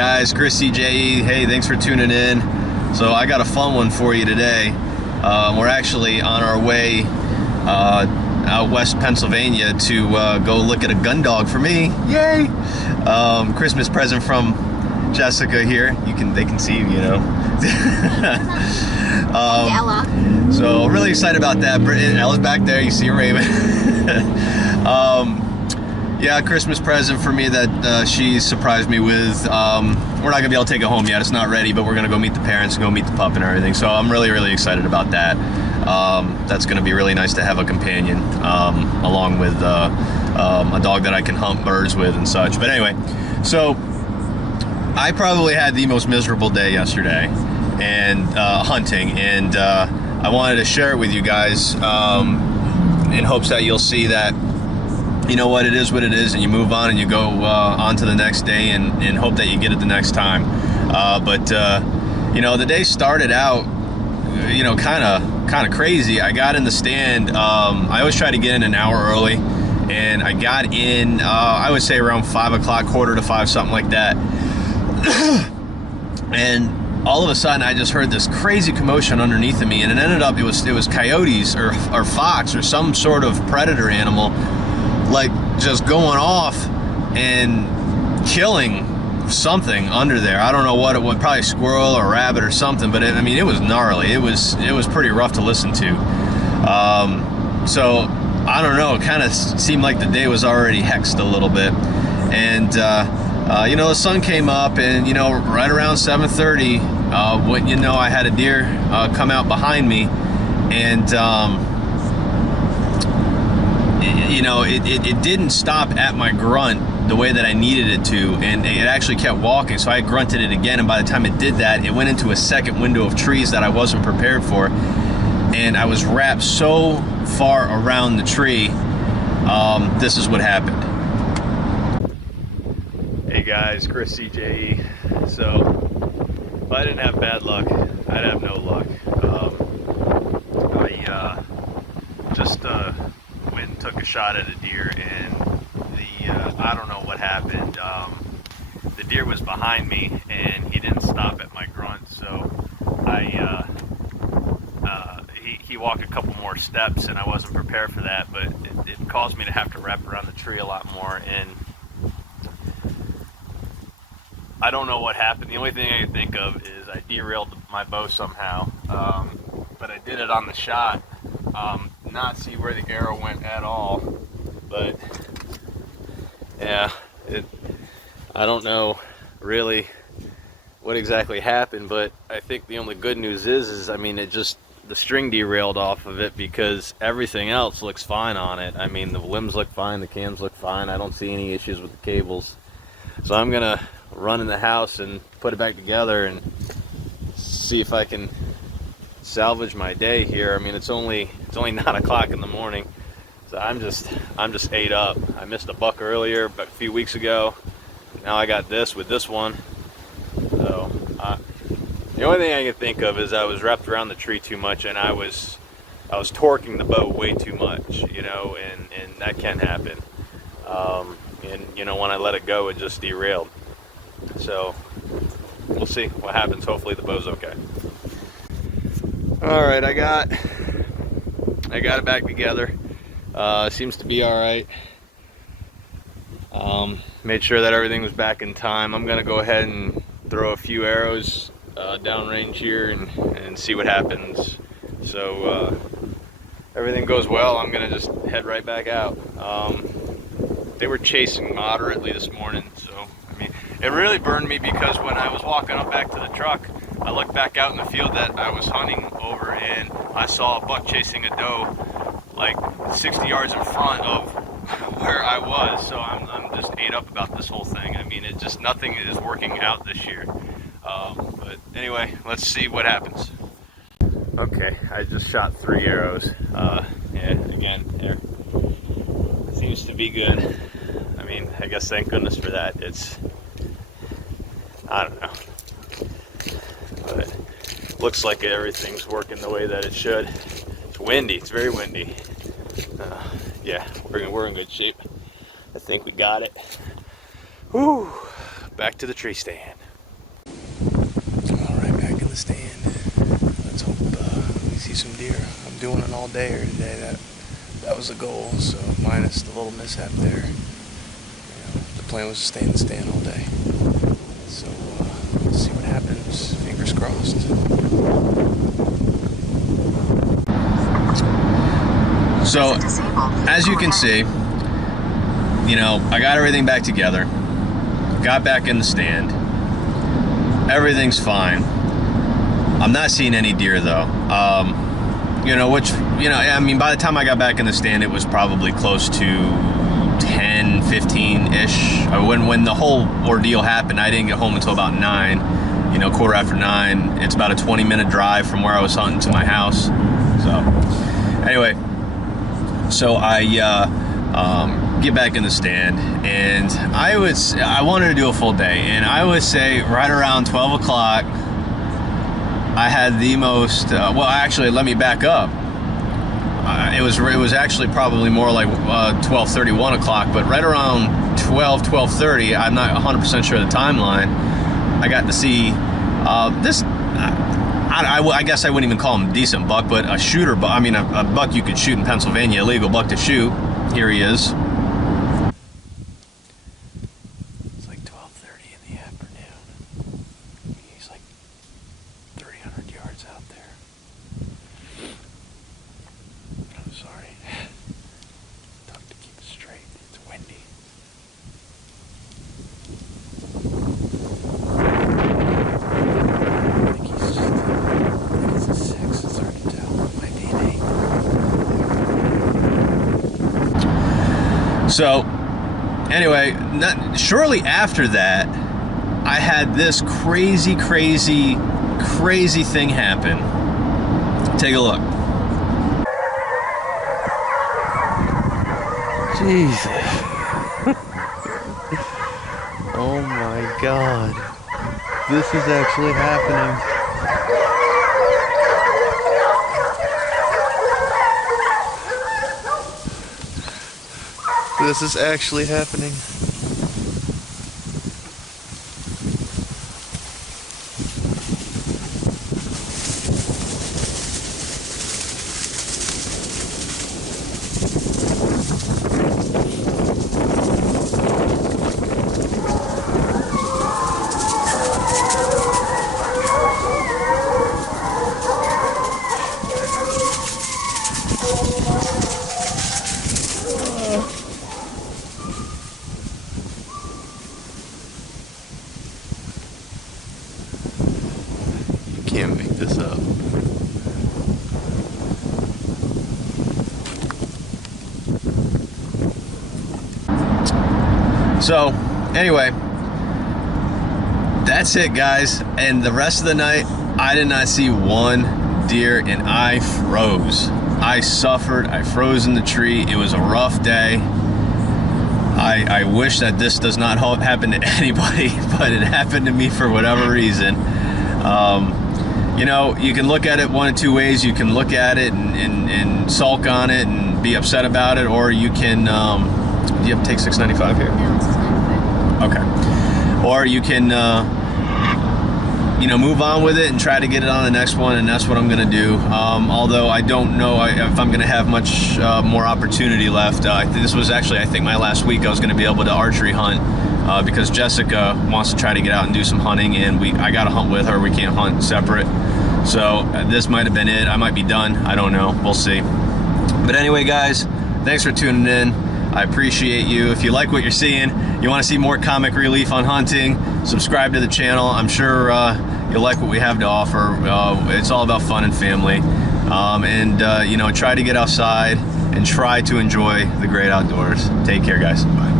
Guys, Chris CJE. Hey, thanks for tuning in. So I got a fun one for you today. We're actually on our way out west Pennsylvania to go look at a gun dog for me. Yay! Christmas present from Jessica here. They can see you know. Ella. So really excited about that. Ella's back there. You see her Raven. Yeah, Christmas present for me that she surprised me with. We're not gonna be able to take it home yet. It's not ready, but we're gonna go meet the parents and go meet the pup and everything. So I'm really excited about that. That's gonna be really nice to have a companion along with a dog that I can hunt birds with and such. But anyway, so I probably had the most miserable day yesterday and hunting, and I wanted to share it with you guys in hopes that you'll see that, you know what, it is what it is, and you move on and you go on to the next day and hope that you get it the next time. But you know, the day started out, you know, kind of crazy. I got in the stand. I always try to get in an hour early, and I got in I would say around 5 o'clock, quarter to 5, something like that. And all of a sudden I just heard this crazy commotion underneath of me, and it ended up it was coyotes or fox or some sort of predator animal, like just going off and killing something under there. I don't know what it was, probably a squirrel or a rabbit or something, but I mean, it was gnarly. It was pretty rough to listen to. So I don't know, it kind of seemed like the day was already hexed a little bit. And you know, the sun came up, and you know, right around 7:30, when you know, I had a deer come out behind me, and you know, it didn't stop at my grunt the way that I needed it to, and it actually kept walking. So I grunted it again, and by the time it did that, it went into a second window of trees that I wasn't prepared for, and I was wrapped so far around the tree. This is what happened. Hey guys, Chris CJE. So if I didn't have bad luck, I'd have no luck. I just went and took a shot at a deer, and I don't know what happened. The deer was behind me, and he didn't stop at my grunt, so he walked a couple more steps, and I wasn't prepared for that, but it caused me to have to wrap around the tree a lot more, and I don't know what happened. The only thing I can think of is I derailed my bow somehow, but I did it on the shot, not see where the arrow went at all. But yeah, I don't know really what exactly happened, but I think the only good news is I mean, the string derailed off of it, because everything else looks fine on it. I mean, the limbs look fine, the cams look fine. I don't see any issues with the cables. So I'm gonna run in the house and put it back together and see if I can salvage my day here. I mean, it's only 9 o'clock in the morning, so I'm just ate up. I missed a buck earlier, but a few weeks ago. Now I got this with this one. So the only thing I can think of is I was wrapped around the tree too much, and I was torquing the bow way too much, you know, and that can happen. And you know, when I let it go, it just derailed. So we'll see what happens. Hopefully the bow's okay. All right, I got it back together. Seems to be all right. Made sure that everything was back in time. I'm gonna go ahead and throw a few arrows downrange here and see what happens. So everything goes well, I'm gonna just head right back out. They were chasing moderately this morning, so I mean, it really burned me, because when I was walking up back to the truck, I looked back out in the field that I was hunting over, and I saw a buck chasing a doe like 60 yards in front of where I was. So I'm just ate up about this whole thing. I mean, nothing is working out this year. But anyway, let's see what happens. Okay, I just shot 3 arrows. Yeah, again, there. Seems to be good. I mean, I guess thank goodness for that. I don't know. But looks like everything's working the way that it should. It's windy, it's very windy. Yeah, we're in good shape. I think we got it. Whew, back to the tree stand. doing an all-dayer today. That was the goal. So minus the little mishap there, the plan was to stay in the stand all day. So let's see what happens. Fingers crossed. So as you can see, I got everything back together. Got back in the stand. Everything's fine. I'm not seeing any deer though. I mean, by the time I got back in the stand, it was probably close to 10, 15-ish. When the whole ordeal happened, I didn't get home until about 9, quarter after 9. It's about a 20-minute drive from where I was hunting to my house. So, anyway, I get back in the stand, and I wanted to do a full day, and I would say right around 12 o'clock, I had the most, actually, let me back up. It was actually probably more like 12:30, 1 o'clock, but right around 12:30, I'm not 100% sure of the timeline, I got to see this, I guess I wouldn't even call him a decent buck, but a shooter buck. I mean, a buck you could shoot in Pennsylvania, illegal buck to shoot. Here he is. It's like 12:30 in the afternoon. He's like 300 yards out there. I'm sorry. Tough to keep it straight. It's windy. I think he's a 6. It's hard to tell. Might be an 8. So, anyway, shortly after that, I had this crazy thing happen. Take a look. Jesus. Oh my God. This is actually happening. This is actually happening. Can't make this up. So, anyway, that's it, guys. And the rest of the night, I did not see one deer, and I froze. I suffered. I froze in the tree. It was a rough day. I wish that this does not happen to anybody, but it happened to me for whatever reason. You can look at it one of two ways. You can look at it and sulk on it and be upset about it, or you can, do you have to take 695 here? No, it's 695. Okay. Or you can, move on with it and try to get it on the next one, and that's what I'm going to do. Although I don't know if I'm going to have much more opportunity left. This was actually, I think, my last week I was going to be able to archery hunt because Jessica wants to try to get out and do some hunting, and I got to hunt with her. We can't hunt separate. So this might have been it. I might be done. I don't know. We'll see. But anyway, guys, thanks for tuning in. I appreciate you. If you like what you're seeing, you want to see more comic relief on hunting, subscribe to the channel. I'm sure you'll like what we have to offer. It's all about fun and family. Try to get outside and try to enjoy the great outdoors. Take care, guys. Bye.